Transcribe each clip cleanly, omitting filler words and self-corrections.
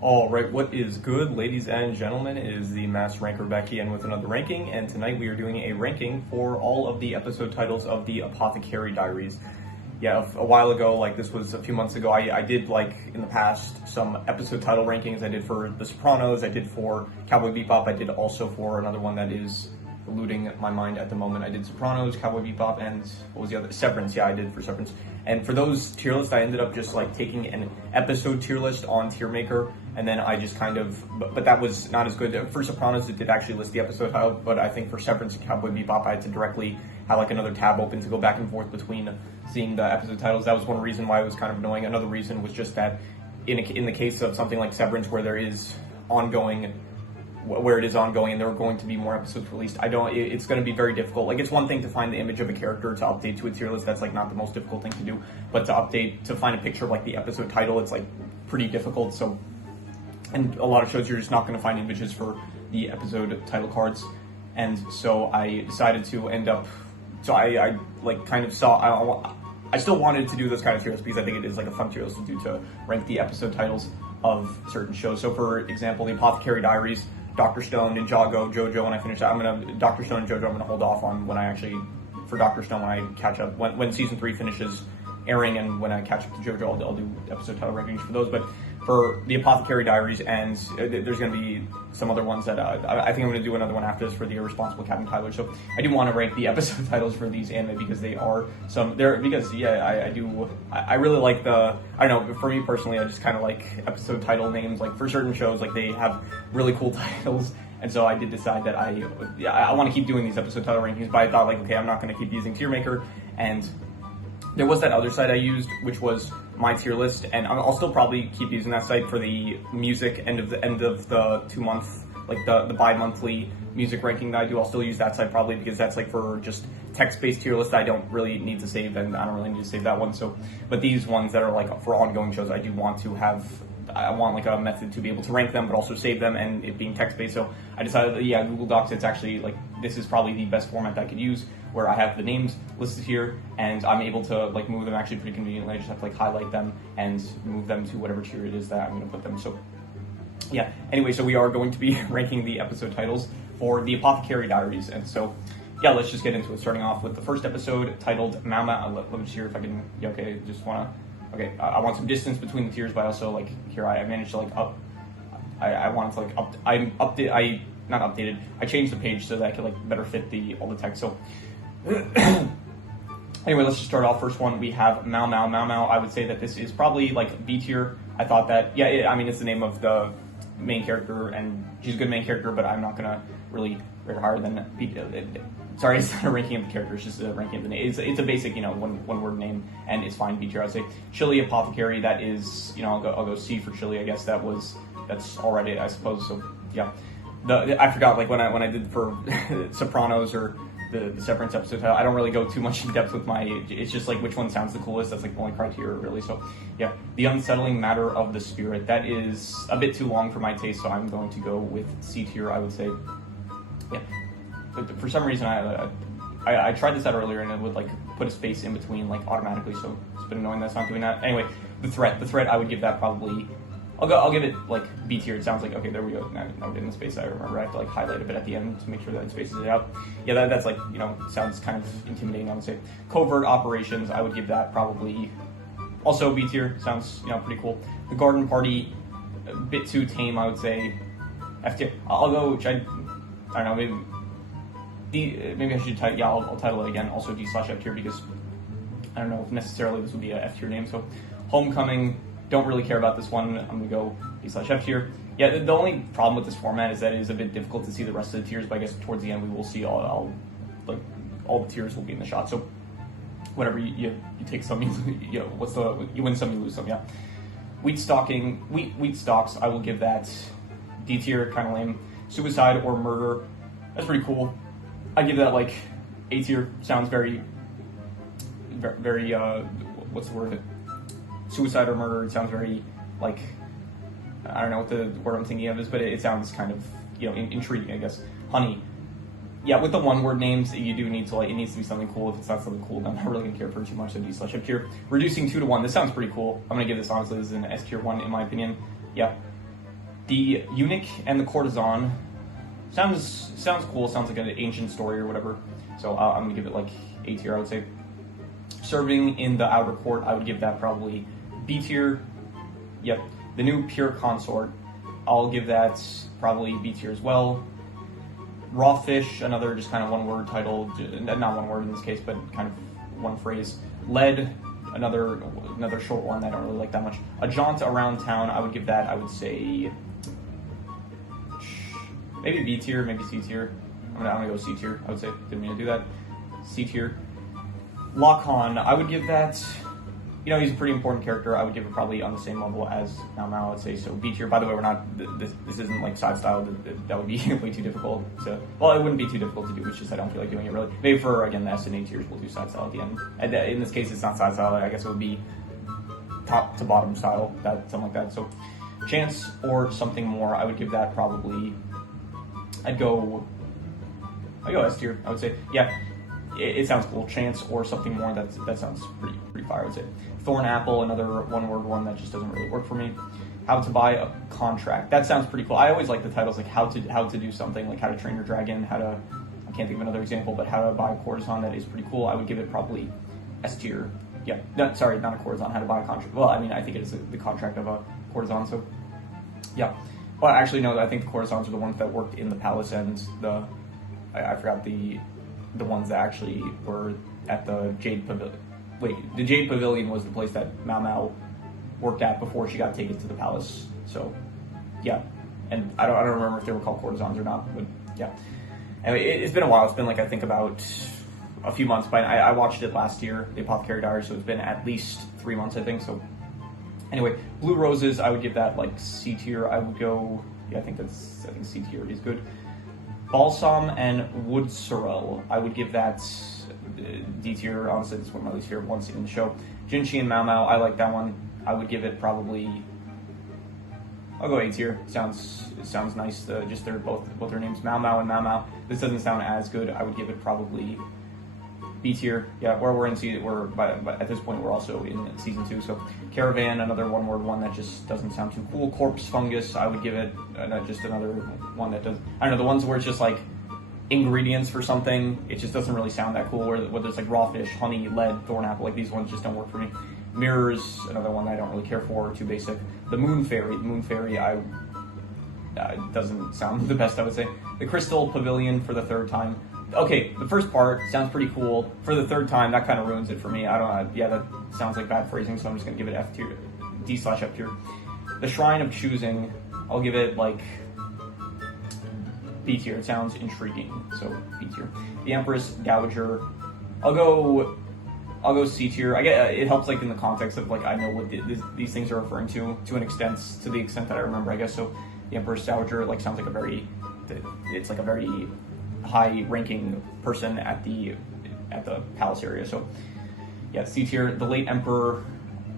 All right, what is good, ladies and gentlemen? It is the Mass Ranker back again with another ranking, and tonight we are doing a ranking for all of the episode titles of the Apothecary Diaries. Yeah, a while ago, like this was a few months ago, I did, like, in the past, some episode title rankings. I did for The Sopranos, I did for Cowboy Bebop, I did also for another one that is eluding my mind at the moment. I did Sopranos, Cowboy Bebop, and what was the other? Severance. Yeah, I did for Severance. And for those tier lists, I ended up just like taking an episode tier list on TierMaker, and then I just kind of, but that was not as good. For Sopranos, it did actually list the episode title, but I think for Severance and Cowboy Bebop, I had to directly have like another tab open to go back and forth between seeing the episode titles. That was one reason why it was kind of annoying. Another reason was just that in the case of something like Severance, where it is ongoing, and there are going to be more episodes released, it's going to be very difficult. Like, it's one thing to find the image of a character to update to a tier list. That's like not the most difficult thing to do, but to find a picture of like the episode title, it's like pretty difficult. So, and a lot of shows you're just not going to find images for the episode title cards. And so I decided to I like kind of saw, I still wanted to do those kind of tier lists because I think it is like a fun tier list to do, to rank the episode titles of certain shows. So for example, the Apothecary Diaries, Dr. Stone, Ninjago, JoJo, when I finish that, Dr. Stone and JoJo, I'm gonna hold off on for Dr. Stone when I catch up, when season 3 finishes airing, and when I catch up to JoJo, I'll do episode title rankings for those. But for the Apothecary Diaries, and there's going to be some other ones that I think I'm going to do another one after this for the Irresponsible Captain Tyler. So I do want to rank the episode titles for these anime because I really like I don't know, for me personally, I just kind of like episode title names. Like for certain shows, like they have really cool titles. And so I did decide that I want to keep doing these episode title rankings, but I thought, like, okay, I'm not going to keep using TierMaker, and there was that other site I used, which was my tier list, and I'll still probably keep using that site for the music end of the 2 month, like the bi-monthly music ranking that I do. I'll still use that site probably because that's like for just text-based tier list I don't really need to save, and I don't really need to save that one. So, but these ones that are like for ongoing shows, I do want to have. I want like a method to be able to rank them, but also save them, and it being text-based. So I decided that, yeah, Google Docs, it's actually like, this is probably the best format I could use, where I have the names listed here, and I'm able to like move them actually pretty conveniently. I just have to like highlight them and move them to whatever tier it is that I'm going to put them. So yeah, anyway, so we are going to be ranking the episode titles for the Apothecary Diaries, and so yeah, let's just get into it. Starting off with the first episode titled Mama. Let me just hear if I can. Yeah, okay, just wanna. Okay, I want some distance between the tiers, but also like here I managed to like I wanted to like not updated. I changed the page so that I could like better fit all the text. So anyway, let's just start off. First one, we have Mao Mao. Mao Mao, I would say that this is probably like B tier. I thought that, yeah, it's the name of the main character, and she's a good main character, but I'm not gonna really rate her higher than B. Sorry, it's not a ranking of the character, it's just a ranking of the name. It's a basic, one word name, and it's fine, B tier, I'd say. Chili Apothecary, that is, I'll go C for Chili, I guess. That's already, I suppose, so, yeah. I forgot, like, when I did for Sopranos or the Severance episode, I don't really go too much in depth with it's just like which one sounds the coolest. That's like the only criteria, really. So yeah, The Unsettling Matter of the Spirit, that is a bit too long for my taste, so I'm going to go with C tier, I would say. Yeah, but for some reason I tried this out earlier, and it would like put a space in between like automatically, so it's a bit annoying that's not doing that. Anyway, the threat I would give that probably, I'll give it like B tier. It sounds like, okay, there we go. Now we're getting the space. I remember I have to like highlight a bit at the end to make sure that it spaces it out. Yeah, that's like, sounds kind of intimidating, I would say. Covert Operations, I would give that probably also B tier. Sounds, pretty cool. The Garden Party, a bit too tame, I would say. F tier. I'll go, I don't know, maybe I should I'll title it again, also D/F tier, because I don't know if necessarily this would be a F tier name. So Homecoming, don't really care about this one. I'm gonna go D/F tier. Yeah, the only problem with this format is that it is a bit difficult to see the rest of the tiers, but I guess towards the end we will see all the tiers will be in the shot. So whatever, you take some, you win some, you lose some. Yeah. Wheat Stalks, I will give that D tier, kind of lame. Suicide or Murder, that's pretty cool. I give that like A tier. Sounds very, very what's the word? Suicide or Murder. It sounds very like, I don't know what the word I'm thinking of is, but it sounds kind of intriguing, I guess. Honey, yeah, with the one word names, you do need to it needs to be something cool. If it's not something cool, then I'm not really gonna care for too much. So D/F tier. Reducing 2 to 1. This sounds pretty cool. I'm gonna give this, honestly, this is an S tier 1 in my opinion. Yeah. The eunuch and the courtesan sounds cool. Sounds like an ancient story or whatever. So I'm gonna give it like A tier, I would say. Serving in the outer court, I would give that probably B tier. Yep. The new pure consort, I'll give that probably B tier as well. Raw fish, another just kind of one word title, not one word in this case, but kind of one phrase. Lead, another short one I don't really like that much. A jaunt around town, I would give that, I would say, maybe B tier, maybe C tier. I'm gonna go C tier, I would say. Didn't mean to do that. C tier. Lock-on, I would give that, you know, he's a pretty important character. I would give it probably on the same level as Mal, I'd say. So B tier. By the way, we're not, this isn't like side style. That would be way too difficult to, well, it wouldn't be too difficult to do. It's just I don't feel like doing it really. Maybe for, again, the S and A tiers, we'll do side style at the end. And in this case, it's not side style. I guess it would be top to bottom style, something like that. So chance or something more, I would give that probably, I'd go S tier, I would say. Yeah. It sounds cool. Chance or something more, that sounds pretty fire, I would say. Thorn Apple, another one-word one that just doesn't really work for me. How to buy a contract. That sounds pretty cool. I always like the titles, like how to do something, like how to train your dragon, I can't think of another example, but how to buy a courtesan. That is pretty cool. I would give it probably S tier. Yeah, no, sorry, not a courtesan. How to buy a contract. Well, I mean, I think it is the contract of a courtesan, so yeah. Well, actually, no, I think the courtesans are the ones that worked in the palace, and I forgot the ones that actually were at the Jade Pavilion. Wait, the Jade Pavilion was the place that Mal worked at before she got taken to the palace. So, yeah. And I don't remember if they were called courtesans or not, but yeah. Anyway, it's been a while. It's been like, I think about a few months, but I watched it last year, the Apothecary Diaries, so it's been at least 3 months, I think. So, anyway, Blue Roses, I would give that like C tier. I would go, yeah, I think C tier is good. Balsam and Wood Sorrel, I would give that D tier. Honestly, this is one of my least favorite ones in the show. Jinchi and Mau, I like that one. I would give it probably, I'll go A tier. Sounds nice. Just they're both their names, Mau and Mau. This doesn't sound as good. I would give it probably B tier. Yeah, we're in season. But at this point we're also in season 2. So Caravan, another one-word one that just doesn't sound too cool. Corpse Fungus, I would give it just another one that does. I don't know, the ones where it's just like ingredients for something. It just doesn't really sound that cool. Whether it's like raw fish, honey, lead, thorn apple, like these ones just don't work for me. Mirrors, another one that I don't really care for. Too basic. The Moon Fairy, doesn't sound the best, I would say. The Crystal Pavilion for the 3rd time. Okay, the first part sounds pretty cool. For the 3rd time, that kind of ruins it for me. Yeah, that sounds like bad phrasing, so I'm just gonna give it F tier, D/F tier. The Shrine of Choosing, I'll give it like B tier. It sounds intriguing, so B tier. The Empress Dowager, I'll go C tier. I get it helps like in the context of like I know what these things are referring to an extent, to the extent that I remember, I guess. So the Empress Dowager like sounds like it's like a very high-ranking person at the palace area. So yeah, C tier. The Late Emperor,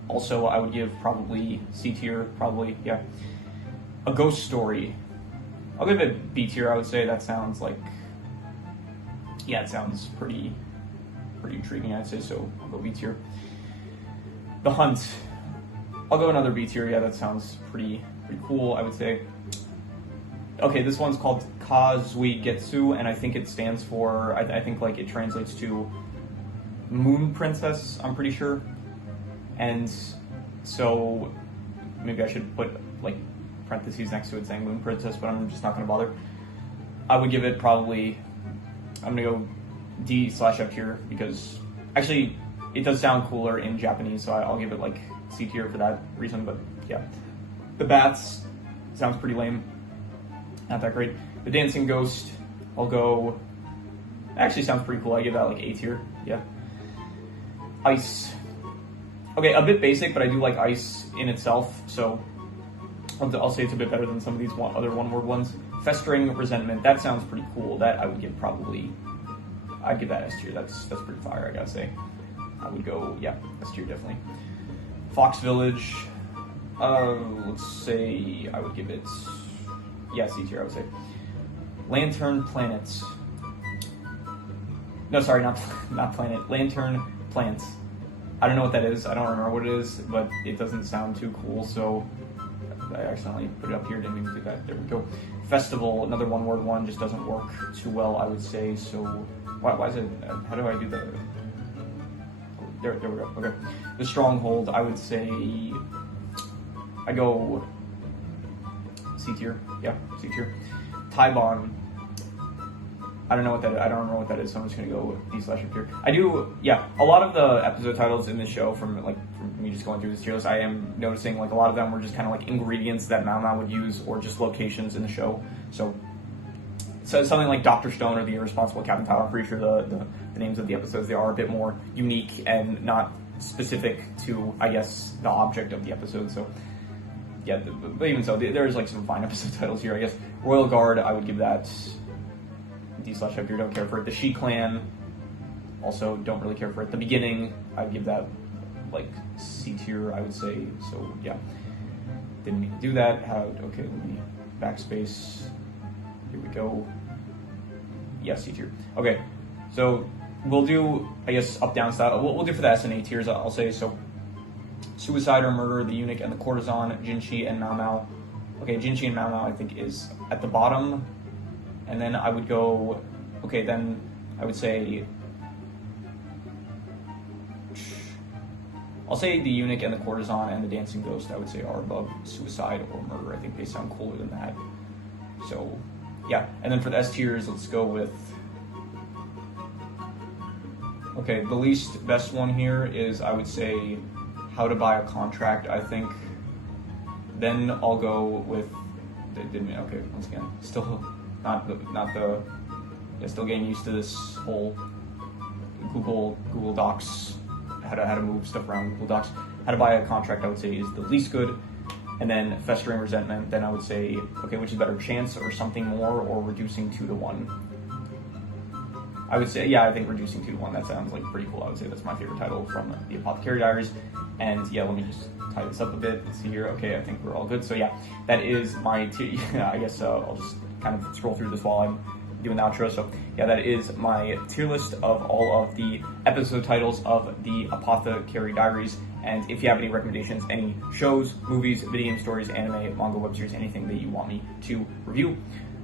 also I would give probably C tier. Probably, yeah. A Ghost Story, I'll give it B tier. I would say that sounds like, yeah, it sounds pretty intriguing, I'd say. So I'll go B tier. The Hunt, I'll go another B tier. Yeah, that sounds pretty cool, I would say. Okay, this one's called Kazui Getsu, and I think it stands for, I think like it translates to Moon Princess, I'm pretty sure. And so maybe I should put like parentheses next to it saying Moon Princess, but I'm just not going to bother. I would give it probably, I'm going to go D/F tier, because actually it does sound cooler in Japanese, so I'll give it like C tier for that reason, but yeah. The Bats sounds pretty lame. Not that great. The Dancing Ghost, I'll go, actually sounds pretty cool. I give that like A tier, yeah. Ice. Okay, a bit basic, but I do like ice in itself, so I'll say it's a bit better than some of these other one-word ones. Festering Resentment, that sounds pretty cool. That I would give probably, I'd give that S tier. That's pretty fire, I gotta say. I would go, yeah, S tier definitely. Fox Village, let's say I would give it, yeah, C tier, I would say. Lantern Planets. No, sorry, not Planet. Lantern Plants. I don't know what that is. I don't remember what it is, but it doesn't sound too cool, so I accidentally put it up here, didn't mean to do that. There we go. Festival, another one-word one, just doesn't work too well, I would say. So, why is it, how do I do that? There we go, okay. The Stronghold, I would say, I go C tier, yeah, C tier. Taibon, I don't know what that is. I don't remember what that is, so I'm just gonna go D/F tier. I do, yeah. A lot of the episode titles in this show, from me just going through this tier list, I am noticing like a lot of them were just kind of like ingredients that MacLeod would use, or just locations in the show. So something like Dr. Stone or the Irresponsible Captain Todd, I'm pretty sure the names of the episodes, they are a bit more unique and not specific to, I guess, the object of the episode. So yeah, but even so, there's like some fine episode titles here, I guess. Royal Guard, I would give that D/F tier, don't care for it. The She Clan, also don't really care for it. The Beginning, I'd give that like C tier, I would say. So yeah, didn't need to do that. Okay, let me backspace. Here we go. Yeah, C tier. Okay, so we'll do, I guess, up down style. We'll do for the S and A tiers, I'll say. So Suicide or Murder, The Eunuch and the Courtesan, Jinshi and Mau. Okay, Jinshi and Mau I think is at the bottom. And then I would go, okay, then I would say, I'll say The Eunuch and the Courtesan and the Dancing Ghost, I would say, are above Suicide or Murder. I think they sound cooler than that. So, yeah. And then for the S tiers, let's go with, okay, the least best one here is, I would say, How to Buy a Contract, I think. Then I'll go with, okay, once again, still not the, yeah, still getting used to this whole Google Docs, how to move stuff around Google Docs. How to Buy a Contract, I would say, is the least good. And then Festering Resentment, then I would say, okay, which is better, Chance or Something More, or Reducing 2 to 1? I would say, yeah, I think Reducing 2 to 1, that sounds like pretty cool. I would say that's my favorite title from the Apothecary Diaries. And yeah, let me just tie this up a bit. Let's see here. Okay, I think we're all good. So yeah, that is my tier. I guess I'll just kind of scroll through this while I'm doing the outro. So yeah, that is my tier list of all of the episode titles of the Apothecary Diaries. And if you have any recommendations, any shows, movies, video game stories, anime, manga, web series, anything that you want me to review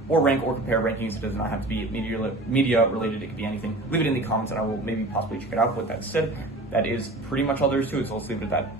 or rank or compare rankings, it does not have to be media related. It could be anything. Leave it in the comments and I will maybe possibly check it out. With that said, that is pretty much all there is to it. So let's leave it at that.